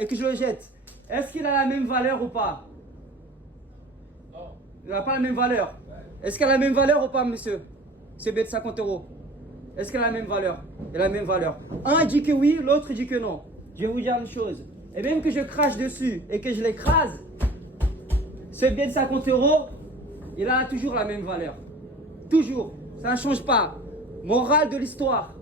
et que je le jette, est-ce qu'il a la même valeur ou pas? Non. Il n'a pas la même valeur. Est-ce qu'elle a la même valeur ou pas, monsieur? Ce billet de 50 euros. Est-ce qu'elle a la même valeur? Elle a la même valeur. Un dit que oui, l'autre dit que non. Je vais vous dire une chose. Et même que je crache dessus et que je l'écrase, ce billet de 50 euros, il a toujours la même valeur. Toujours. Ça ne change pas. Morale de l'histoire,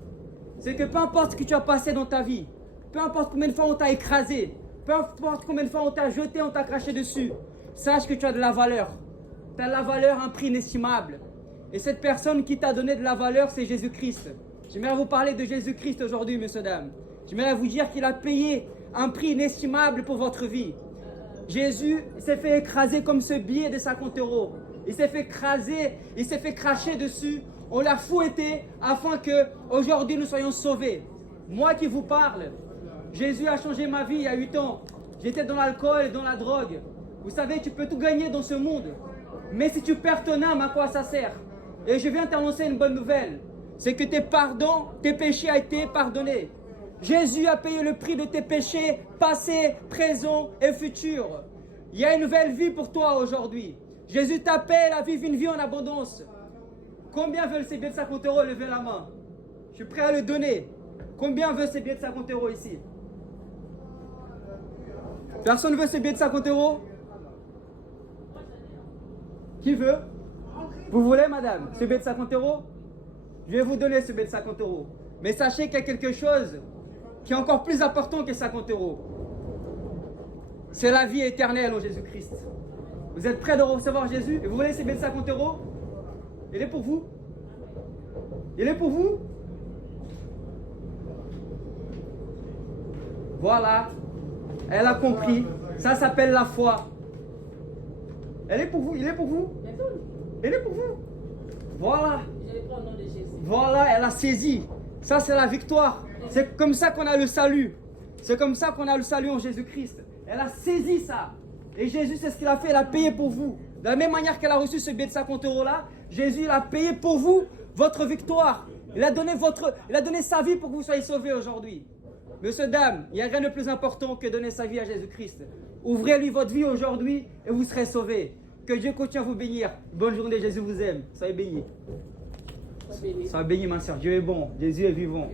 c'est que peu importe ce que tu as passé dans ta vie, peu importe combien de fois on t'a écrasé, peu importe combien de fois on t'a jeté, on t'a craché dessus, sache que tu as de la valeur. Tu as de la valeur, un prix inestimable. Et cette personne qui t'a donné de la valeur, c'est Jésus-Christ. J'aimerais vous parler de Jésus-Christ aujourd'hui, messieurs, dames. J'aimerais vous dire qu'il a payé un prix inestimable pour votre vie. Jésus s'est fait écraser comme ce billet de 50 euros. Il s'est fait écraser, il s'est fait cracher dessus. On l'a fouetté afin que aujourd'hui nous soyons sauvés. Moi qui vous parle, Jésus a changé ma vie il y a 8 ans. J'étais dans l'alcool et dans la drogue. Vous savez, tu peux tout gagner dans ce monde. Mais si tu perds ton âme, à quoi ça sert? Et je viens t'annoncer une bonne nouvelle. C'est que tes péchés ont été pardonnés. Jésus a payé le prix de tes péchés passés, présents et futurs. Il y a une nouvelle vie pour toi aujourd'hui. Jésus t'appelle à vivre une vie en abondance. Combien veulent ces billets de 50 euros? Levez la main. Je suis prêt à le donner. Combien veut ces billets de 50 euros ici? Personne ne veut ces billets de 50 euros? Qui veut? Vous voulez, madame, ce billet de 50 euros? Je vais vous donner ce billet de 50 euros. Mais sachez qu'il y a quelque chose qui est encore plus important que 50 euros. C'est la vie éternelle en Jésus-Christ. Vous êtes prêts de recevoir Jésus? Et vous voulez ce billet de 50 euros? Il est pour vous? Il est pour vous? Voilà. Elle a compris. Ça s'appelle la foi. Elle est pour vous. Il est pour vous? Il est pour vous. Voilà. Je le prends au nom de Jésus. Voilà, elle a saisi. Ça, c'est la victoire. C'est comme ça qu'on a le salut. C'est comme ça qu'on a le salut en Jésus-Christ. Elle a saisi ça. Et Jésus, c'est ce qu'il a fait. Il a payé pour vous. De la même manière qu'elle a reçu ce billet de 50 euros là, Jésus, il a payé pour vous votre victoire. Il a donné sa vie pour que vous soyez sauvés aujourd'hui. Monsieur, dame, il n'y a rien de plus important que donner sa vie à Jésus-Christ. Ouvrez-lui votre vie aujourd'hui et vous serez sauvés. Que Dieu continue à vous bénir. Bonne journée, Jésus vous aime. Soyez bénis. Soyez bénis, ma soeur. Dieu est bon. Jésus est vivant.